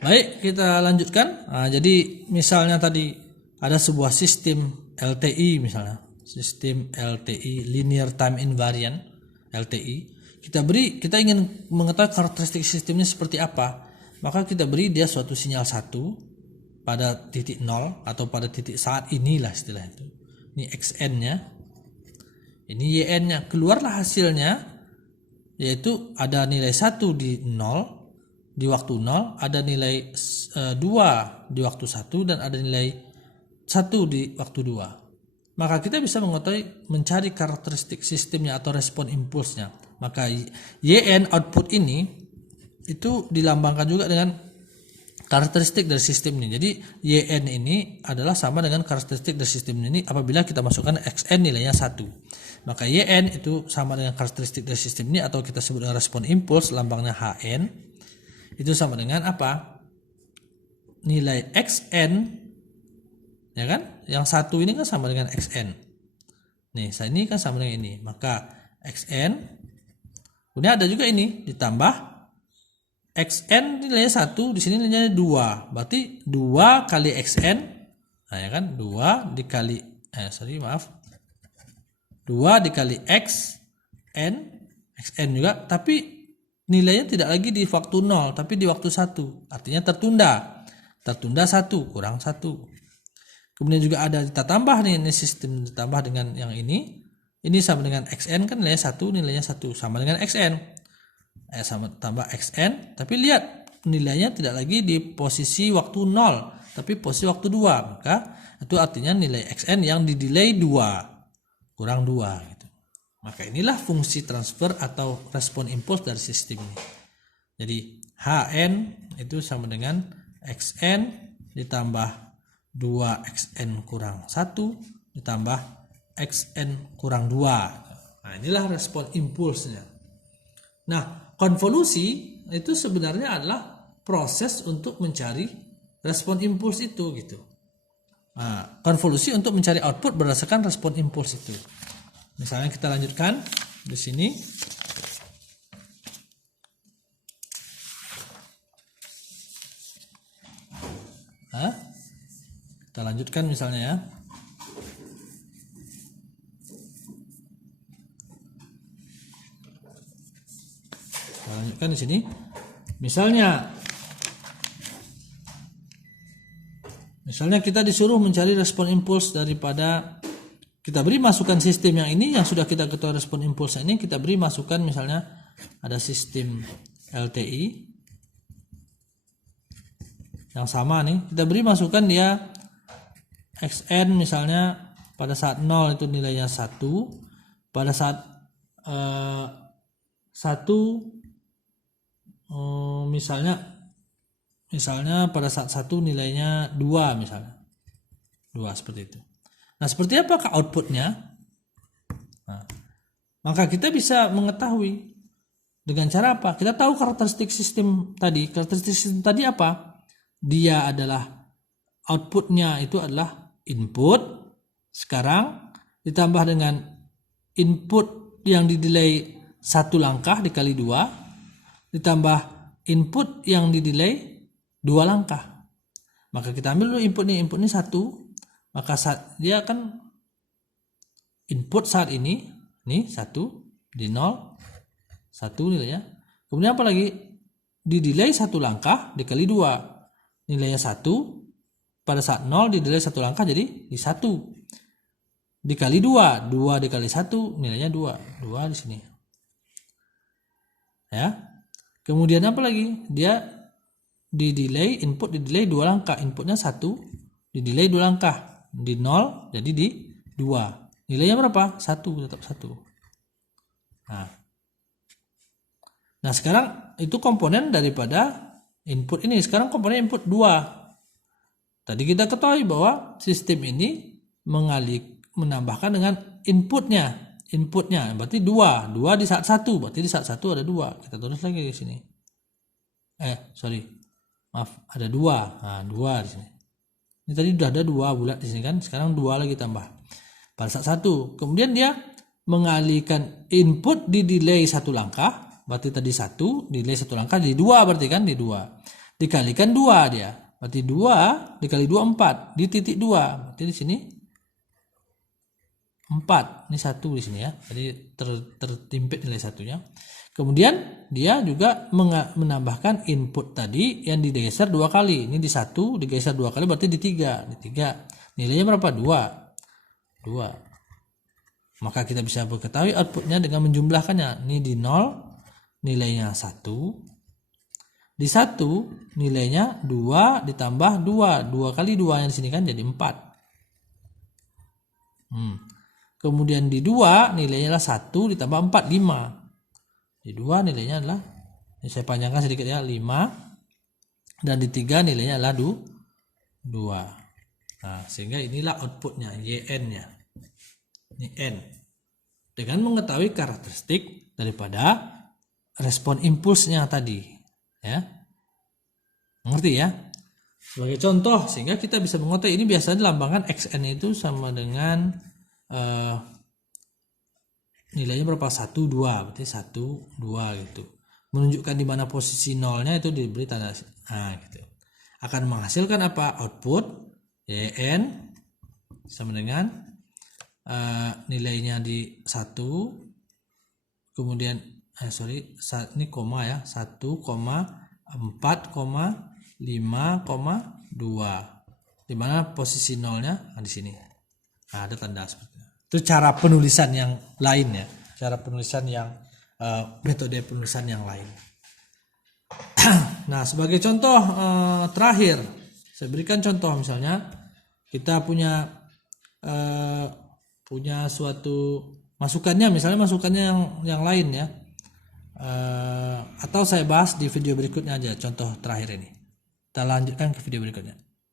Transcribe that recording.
Baik, kita lanjutkan. Jadi misalnya tadi ada sebuah sistem LTI misalnya, sistem LTI linear time invariant LTI. Kita ingin mengetahui karakteristik sistemnya seperti apa. Maka kita beri dia suatu sinyal 1 pada titik 0 atau pada titik saat inilah istilah itu. Ini XN-nya. Ini YN-nya. Keluarlah hasilnya, yaitu ada nilai 1 di 0 di waktu 0, ada nilai 2 di waktu 1, dan ada nilai 1 di waktu 2. Maka kita bisa mencari karakteristik sistemnya atau respon impulsnya. Maka YN output ini itu dilambangkan juga dengan karakteristik dari sistem ini. Jadi YN ini adalah sama dengan karakteristik dari sistem ini apabila kita masukkan XN nilainya 1. Maka YN itu sama dengan karakteristik dari sistem ini, atau kita sebut dengan respon impuls, lambangnya HN. Itu sama dengan apa? Nilai XN, ya kan? Yang 1 ini kan sama dengan XN. Nih, ini kan sama dengan ini. Maka XN, kemudian ada juga ini ditambah XN nilainya 1, di sini nilainya 2. Berarti 2 kali XN. Nah, ya kan? 2 dikali 2 dikali XN juga, tapi nilainya tidak lagi di waktu 0 tapi di waktu 1. Artinya tertunda 1 kurang 1. Kemudian juga ada kita tambah nih, ini sistem ditambah dengan yang ini sama dengan XN kan nilainya 1 sama dengan XN. Sama tambah XN, tapi lihat nilainya tidak lagi di posisi waktu 0 tapi posisi waktu 2. Maka itu artinya nilai XN yang di delay 2 kurang 2 gitu. Maka inilah fungsi transfer atau respon impuls dari sistem ini. Jadi HN itu sama dengan XN ditambah 2XN kurang 1 ditambah XN kurang 2. Nah, inilah respon impulsnya. Nah, konvolusi itu sebenarnya adalah proses untuk mencari respon impuls itu gitu. Nah, konvolusi untuk mencari output berdasarkan respon impuls itu. Misalnya kita lanjutkan di sini. Kita lanjutkan misalnya ya. Kita lanjutkan di sini. Misalnya kita disuruh mencari respon impuls daripada, kita beri masukan sistem yang ini yang sudah kita ketahui respon impulsnya ini, kita beri masukan misalnya ada sistem LTI yang sama nih, kita beri masukan dia XN misalnya pada saat 0 itu nilainya 1, pada saat 1 misalnya pada saat 1 nilainya 2 misalnya. 2 seperti itu. Nah, seperti apakah outputnya? Nah, maka kita bisa mengetahui dengan cara apa? Kita tahu karakteristik sistem tadi. Karakteristik sistem tadi apa? Dia adalah outputnya itu adalah input sekarang ditambah dengan input yang didelay 1 langkah dikali 2 ditambah input yang didelay 2 langkah. Maka kita ambil dulu input ini 1. Maka dia akan input saat ini 1 di 0 1 nilainya. Kemudian apa lagi? Di delay 1 langkah dikali 2 nilainya 1. Pada saat 0 di delay 1 langkah jadi di 1 dikali 2 dikali 1 nilainya 2 di sini ya. Kemudian apa lagi? Dia di delay input di delay 2 langkah, inputnya 1 di delay 2 langkah di 0 jadi di 2, nilainya berapa? 1, tetap 1. Nah sekarang itu komponen daripada input ini. Sekarang komponen input 2. Tadi kita ketahui bahwa sistem ini menambahkan dengan inputnya berarti 2 di saat 1, berarti di saat 1 ada 2. Kita tulis lagi di sini. Ada 2. Nah, 2 di sini. Ini tadi sudah ada 2 bulat di sini kan, sekarang 2 lagi tambah pada saat 1. Kemudian dia mengalihkan input di delay 1 langkah, berarti tadi 1 delay 1 langkah jadi 2, berarti kan di 2. dikalikan 2 dia. Berarti 2 dikali 2 4 di titik 2. Berarti di sini 4. Ini 1 di sini ya. Jadi tertimpit nilai satunya. Kemudian dia juga menambahkan input tadi yang digeser 2 kali. Ini di 1 digeser 2 kali berarti di 3. Di 3. Nilainya berapa? 2. 2. Maka kita bisa mengetahui outputnya dengan menjumlahkannya. Ini di 0 nilainya 1. Di 1 nilainya 2 ditambah 2. 2 kali 2 yang di sini kan jadi 4. Kemudian di 2 nilainya adalah 1 ditambah 4, 5. Di 2 nilainya adalah, ini saya panjangkan sedikit ya, 5. Dan di 3 nilainya adalah 2. Nah, sehingga inilah outputnya, YN-nya. Ini N. Dengan mengetahui karakteristik daripada respon impulsnya tadi. Ya. Mengerti ya? Sebagai contoh, sehingga kita bisa mengetahui ini biasanya dilambangkan XN itu sama dengan nilainya berapa? 1, 2. Berarti 1, 2 gitu. Menunjukkan di mana posisi nolnya itu diberi tanda gitu. Akan menghasilkan apa? Output YN sama dengan nilainya di 1, kemudian ini koma ya, 1,4,5,2. Di mana posisi nolnya? Nah, di sini. Nah, ada tanda seperti itu. Itu cara penulisan yang lain ya, cara penulisan yang metode penulisan yang lain. Nah, sebagai contoh terakhir, saya berikan contoh misalnya kita punya suatu masukannya, misalnya masukannya yang lain ya, atau saya bahas di video berikutnya aja contoh terakhir ini. Kita lanjutkan ke video berikutnya.